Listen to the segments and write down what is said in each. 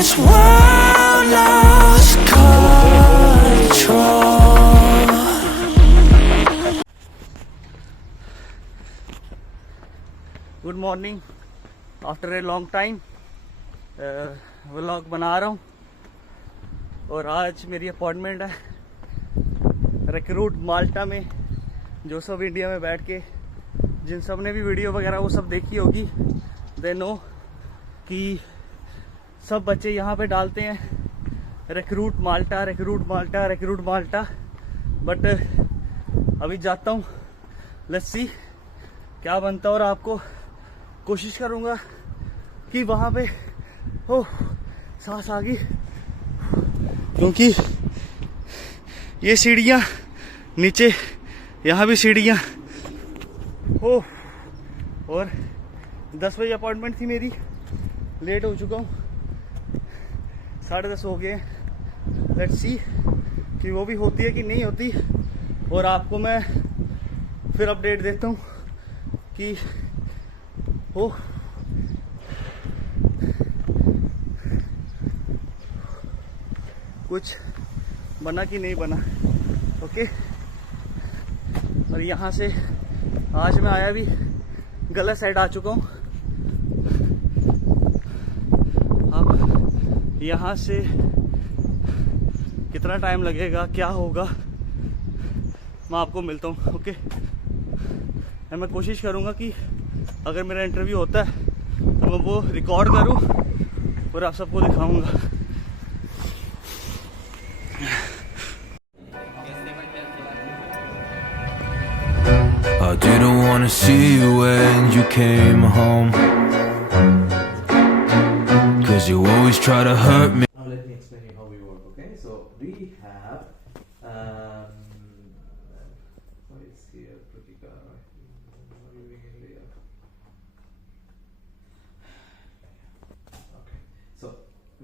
this world lost control. Good morning after a long time vlog बना रहा हूँ और आज मेरी अपॉइंटमेंट है रिक्रूट माल्टा में। जो सब इंडिया में बैठ के जिन सब ने भी वीडियो वगैरह वो सब देखी होगी दे नो कि सब बच्चे यहाँ पे डालते हैं recruit Malta recruit Malta recruit Malta. But अभी जाता हूँ, लेट्स सी क्या बनता है और आपको कोशिश करूँगा कि वहाँ पे हो सांस आ गई, क्योंकि ये सीढ़ियाँ नीचे यहाँ भी सीढ़ियाँ हो। और 10 बजे अपॉइंटमेंट थी मेरी, लेट हो चुका हूँ, 10:30 हो गए। लेट्स सी कि वो भी होती है कि नहीं होती, और आपको मैं फिर अपडेट देता हूँ कि हो कुछ बना कि नहीं बना। ओके, और यहाँ से आज मैं आया भी गलत साइड आ चुका हूँ। अब यहाँ से कितना टाइम लगेगा, क्या होगा, मैं आपको मिलता हूँ। ओके, मैं कोशिश करूँगा कि अगर मेरा इंटरव्यू होता है तो मैं वो रिकॉर्ड करूँ और आप सबको दिखाऊँगा। I didn't wanna see you when you came home, 'cause you always try to hurt me. Now let me explain you how we work, okay? So we have what is here, Pratika? Living in India. Okay, so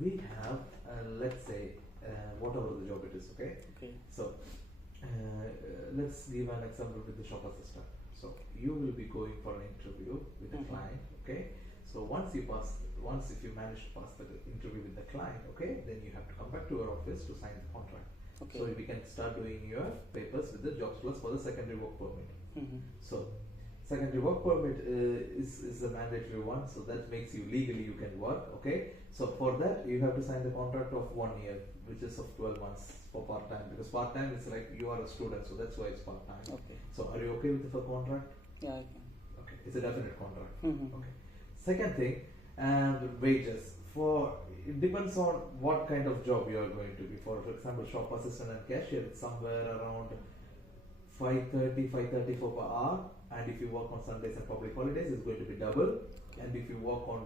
we have let's say whatever the job it is, okay? Okay. So let's give an example with the shop assistant. So you will be going for an interview with the client, okay? So once if you manage to pass the interview with the client, okay, then you have to come back to your office to sign the contract. Okay. So we can start doing your papers with the Jobs Plus for the secondary work permit. So secondary work permit is a mandatory one, so that makes you legally you can work, okay? So for that you have to sign the contract of 1 year, which is of 12 months for part time, because part time is like you are a student, so that's why it's part time. Okay. So are you okay with the contract? Yeah, I can. Okay, it's a definite contract. Mhm. Okay. Second thing, wages. It depends on what kind of job you are going to be. For example, shop assistant and cashier, it's somewhere around 5:34 per hour. And if you work on Sundays and public holidays, it's going to be double. And if you work on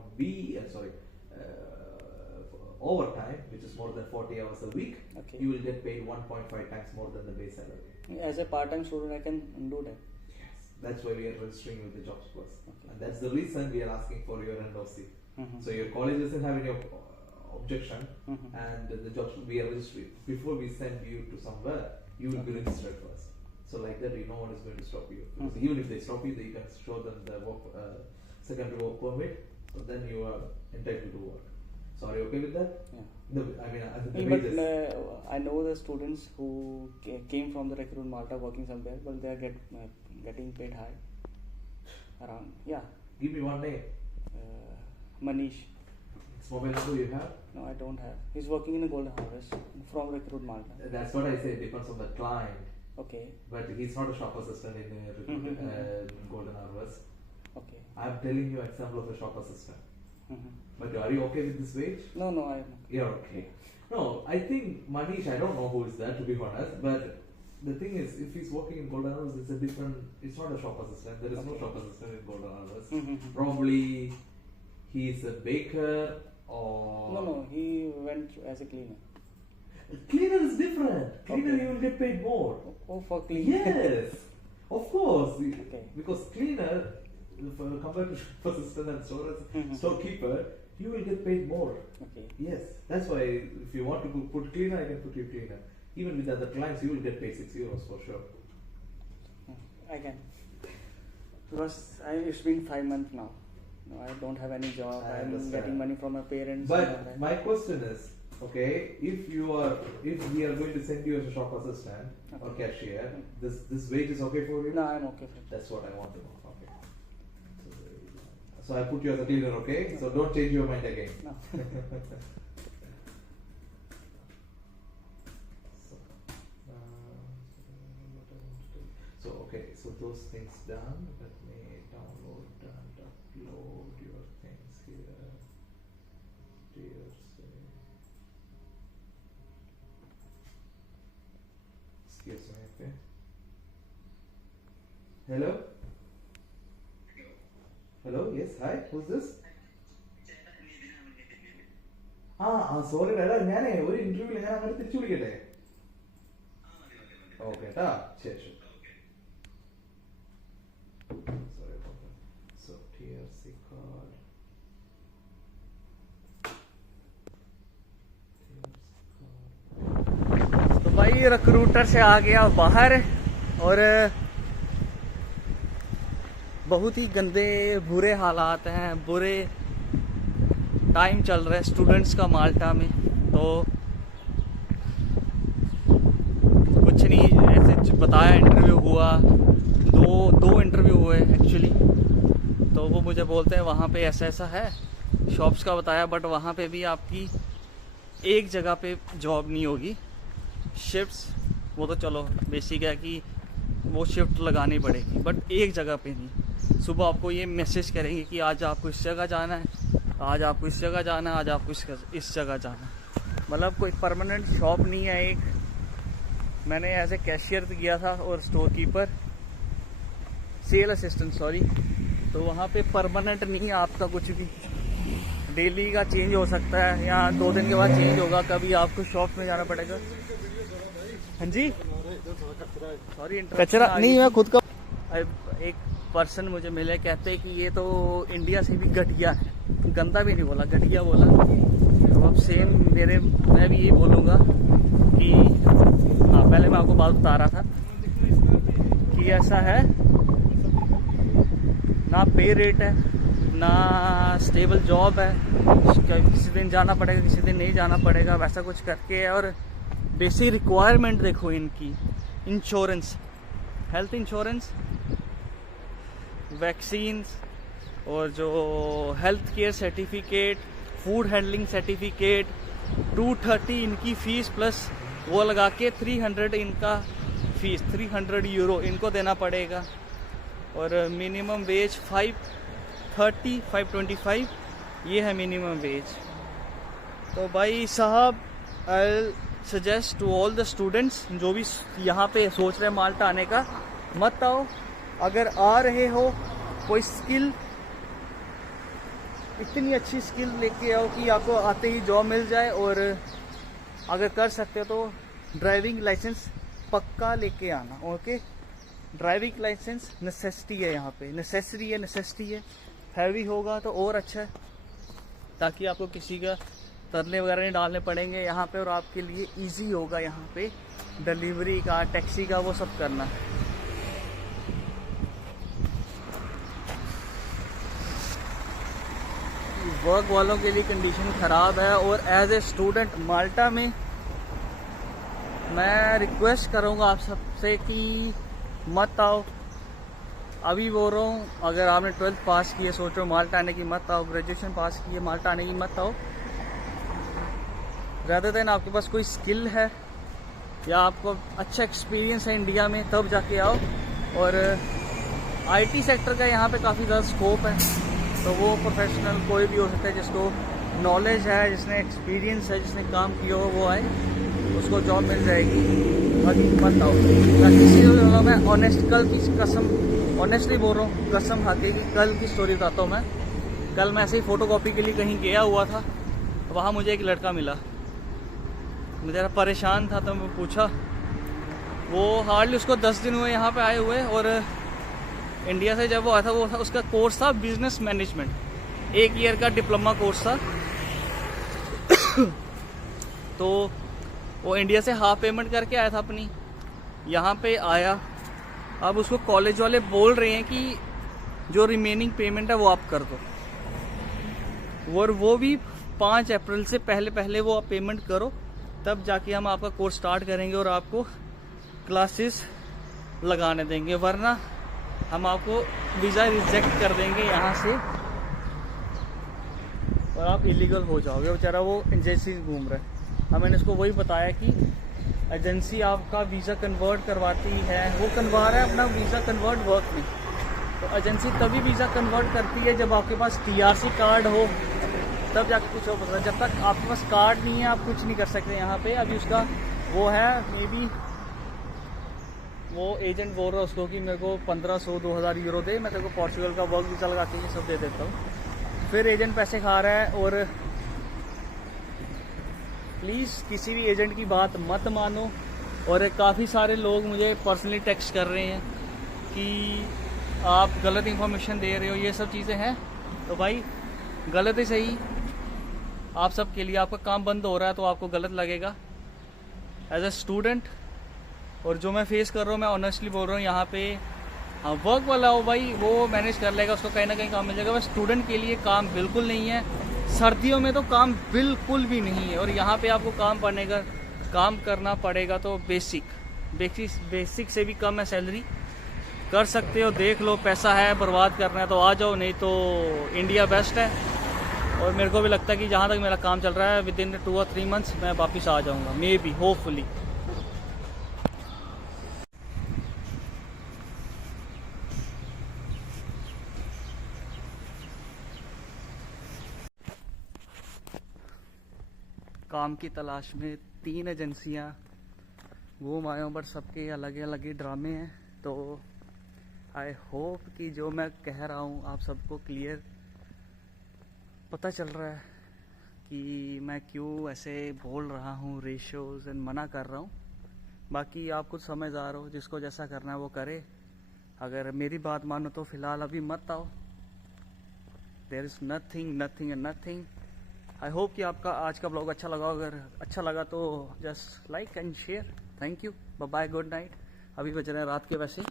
overtime, which is more than 40 hours a week, Okay. you will get paid 1.5 times more than the base salary. As a part-time student, I can do that. Yes, that's why we are registering with the Jobs Plus, Okay. and that's the reason we are asking for your NOC. Mhm. So your college doesn't have any objection, Mhm. and the jobs we are registering. Before we send you to somewhere, you will be registered first. So like that, no one is going to stop you. Because even if they stop you, you can show them the secondary work permit. So then you are entitled to work. So are you okay with that? Yeah. No, I mean, the But wages. I know the students who came from the Recruit Malta working somewhere, but they are getting paid high. Around, yeah. Give me one name. Manish. Its mobile number you have. No, I don't have. He's working in a Golden Harvest from Recruit Malta. That's what I say. It depends on the client. Okay. But he's not a shop assistant in Golden Harvest. Okay. I'm telling you example of a shop assistant. Mhm. But are you okay with this wage? No, I am. You're okay. No, I think Manish, I don't know who is that to be honest, but the thing is, if he's working in Golden Hours, it's a different, it's not a shop assistant. There is no Okay. shop assistant in Golden Hours. Mhm. Probably he's a baker or. No, he went as a cleaner. Cleaner is different. Cleaner, Okay. you will get paid more. Oh, for cleaner. Yes, of course. Okay. Because cleaner, compared to shop assistant and storekeeper, you will get paid more. Okay. Yes, that's why if you want to put cleaner, I can put you cleaner. Even with other clients, you will get paid €6 for sure. I can. Because it's been 5 months now. No, I don't have any job. I I'm understand. getting money from my parents. But my question is, okay, if we are going to send you as a shop assistant or cashier, this wage is okay for you? No, I'm okay for it. That's what I want to know. Okay. So I put you as a cleaner, okay? So don't change your mind again. No. So okay, so those things done. Let me download and upload your things here. Dear say. Excuse me, okay. Hello. Hello. Yes. Hi. Who's this? Sorry ഡാ ഞാനേ ഒരു ഇന്റർവ്യൂവിൽ ഞാൻ അങ്ങനെ തിരിച്ചു വിളിക്കട്ടെ okay കേട്ടാ ശരി ശരി sorry about that. So TRC card. तो भाई रिक्रूटर से आ गया बाहर और बहुत ही गंदे बुरे हालात हैं, बुरे टाइम चल रहा है स्टूडेंट्स का माल्टा में। तो कुछ नहीं, ऐसे बताया इंटरव्यू हुआ, दो इंटरव्यू हुए एक्चुअली। तो वो मुझे बोलते हैं वहाँ पे ऐसा ऐसा है, शॉप्स का बताया, बट वहाँ पे भी आपकी एक जगह पे जॉब नहीं होगी। शिफ्ट्स वो तो चलो बेसिक है कि वो शिफ्ट लगानी पड़ेगी, बट एक जगह पे नहीं। सुबह आपको ये मैसेज करेंगे कि आज आपको इस जगह जाना है, आज आपको इस जगह जाना है, आज आपको इस जगह जाना है। मतलब कोई परमानेंट शॉप नहीं है। एक मैंने एज ए कैशियर किया था और store keeper, sale assistant sorry, तो वहाँ पे परमानेंट नहीं है आपका कुछ भी, डेली का चेंज हो सकता है या 2 दिन के बाद चेंज होगा। कभी आपको शॉप में जाना पड़ेगा। हाँ जी सॉरी, कचरा नहीं है खुद का। एक पर्सन मुझे मिले, कहते हैं कि ये तो इंडिया से भी घटिया है, गंदा भी नहीं बोला, घटिया बोला। तो अब सेम मैं भी यही बोलूँगा कि हाँ, पहले मैं आपको बात बता रहा था कि ऐसा है, ना पे रेट है, ना स्टेबल जॉब है, किसी दिन जाना पड़ेगा, किसी दिन नहीं जाना पड़ेगा, वैसा कुछ करके है। और बेसिक रिक्वायरमेंट देखो इनकी, इंश्योरेंस, हेल्थ इंश्योरेंस, वैक्सीन्स और जो health care certificate, food handling certificate, 230 इनकी फ़ीस प्लस वो लगा के 300 इनका फ़ीस, 300 यूरो इनको देना पड़ेगा। और मिनिमम वेज 525 ये है मिनिमम वेज। तो भाई साहब, I suggest to all the students जो भी यहाँ पे सोच रहे हैं माल्टा आने का, मत आओ। अगर आ रहे हो कोई स्किल, इतनी अच्छी स्किल लेके आओ कि आपको आते ही जॉब मिल जाए। और अगर कर सकते हो तो ड्राइविंग लाइसेंस पक्का लेके आना, ओके। ड्राइविंग लाइसेंस नेसेसिटी है यहाँ पे, नेसेसिटी है। हैवी होगा तो और अच्छा है, ताकि आपको किसी का तरले वगैरह नहीं डालने पड़ेंगे यहाँ पे, और आपके लिए इजी होगा यहाँ पे डिलीवरी का, टैक्सी का, वो सब करना। वर्क वालों के लिए कंडीशन ख़राब है। और एज ए स्टूडेंट माल्टा में मैं रिक्वेस्ट करूँगा आप सबसे कि मत आओ। अभी बोल रहा हूँ, अगर आपने 12th पास किए, सोच रहे हो माल्टा आने की, मत आओ। ग्रेजुएशन पास किए, माल्टा आने की मत आओ। ज़्यादा देन आपके पास कोई स्किल है या आपको अच्छा एक्सपीरियंस है इंडिया में, तब जाके आओ। और आईटी सेक्टर का यहाँ पे काफ़ी ज़्यादा स्कोप है, तो वो प्रोफेशनल कोई भी हो सकता है जिसको नॉलेज है, जिसने एक्सपीरियंस है, जिसने काम किया हो, वो आए, उसको जॉब मिल जाएगी। बाकी मत आओ। किसी को मैं कल की कसम, ऑनेस्टली बोल रहा हूँ, कसम खाके कि कल की स्टोरी बताता हूँ मैं। कल मैं ऐसे ही फ़ोटोकॉपी के लिए कहीं गया हुआ था, वहाँ मुझे एक लड़का मिला, मैं ज़रा परेशान था, तो मैं पूछा। वो हार्डली उसको 10 दिन हुए यहाँ पे आए हुए, और इंडिया से जब वो आया था, वो उसका कोर्स था बिजनेस मैनेजमेंट, 1 ईयर का डिप्लोमा कोर्स था। तो वो इंडिया से हाफ पेमेंट करके आया था अपनी, यहाँ पे आया। अब उसको कॉलेज वाले बोल रहे हैं कि जो रिमेनिंग पेमेंट है वो आप कर दो, और वो भी 5 अप्रैल से पहले पहले वो आप पेमेंट करो, तब जाके हम आपका कोर्स स्टार्ट करेंगे और आपको क्लासेस लगाने देंगे, वरना हम आपको वीज़ा रिजेक्ट कर देंगे यहाँ से और आप इलीगल हो जाओगे। बेचारा वो एजेंसी घूम रहा है। अब मैंने इसको वही बताया कि एजेंसी आपका वीज़ा कन्वर्ट करवाती है, वो करवा रहा है अपना वीज़ा कन्वर्ट वर्क में। तो एजेंसी तभी वीज़ा कन्वर्ट करती है जब आपके पास TRC कार्ड हो, तब जाके कुछ हो सकता है। जब तक आपके पास कार्ड नहीं है आप कुछ नहीं कर सकते यहाँ पे। अभी उसका वो है, मे बी वो एजेंट बोल रहा है उसको कि मेरे को 1500-2000 यूरो दे, मैं तेरे को पोर्चुगल का वर्क वीज़ा लगा के ये सब दे देता हूँ। फिर एजेंट पैसे खा रहा है। और प्लीज़ किसी भी एजेंट की बात मत मानो। और काफ़ी सारे लोग मुझे पर्सनली टेक्स्ट कर रहे हैं कि आप गलत इन्फॉर्मेशन दे रहे हो, ये सब चीज़ें हैं। तो भाई गलत ही सही, आप सब के लिए आपका काम बंद हो रहा है तो आपको गलत लगेगा एज अ स्टूडेंट। और जो मैं फेस कर रहा हूँ, मैं ऑनेस्टली बोल रहा हूँ, यहाँ पे हाँ वर्क वाला हो भाई वो मैनेज कर लेगा, उसको कहीं ना कहीं काम मिल जाएगा। बस स्टूडेंट के लिए काम बिल्कुल नहीं है। सर्दियों में तो काम बिल्कुल भी नहीं है। और यहाँ पे आपको काम करना पड़ेगा तो बेसिक से भी कम है सैलरी, कर सकते हो। देख लो, पैसा है, बर्बाद करना है तो आ जाओ, नहीं तो इंडिया बेस्ट है। और मेरे को भी लगता है कि जहाँ तक मेरा काम चल रहा है विद इन 2 और 3 मंथ्स मैं वापस आ जाऊँगा, मे बी, होपफुली। काम की तलाश में 3 एजेंसियाँ घूम आए हूँ, बट सबके अलग अलग ही ड्रामे हैं। तो आई होप कि जो मैं कह रहा हूँ आप सबको क्लियर पता चल रहा है कि मैं क्यों ऐसे बोल रहा हूँ, रेशियोज एंड मना कर रहा हूँ। बाकी आप कुछ समझदार हो, जिसको जैसा करना है वो करे। अगर मेरी बात मानो तो फ़िलहाल अभी मत आओ। There is nothing. I hope कि आपका आज का ब्लॉग अच्छा लगा। अगर अच्छा लगा तो just like and share. Thank you, bye bye, good night. अभी बज रहे हैं रात के वैसे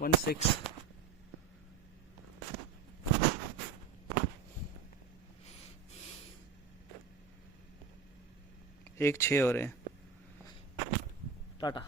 1:06। एक 6 हो रहे हैं। टाटा।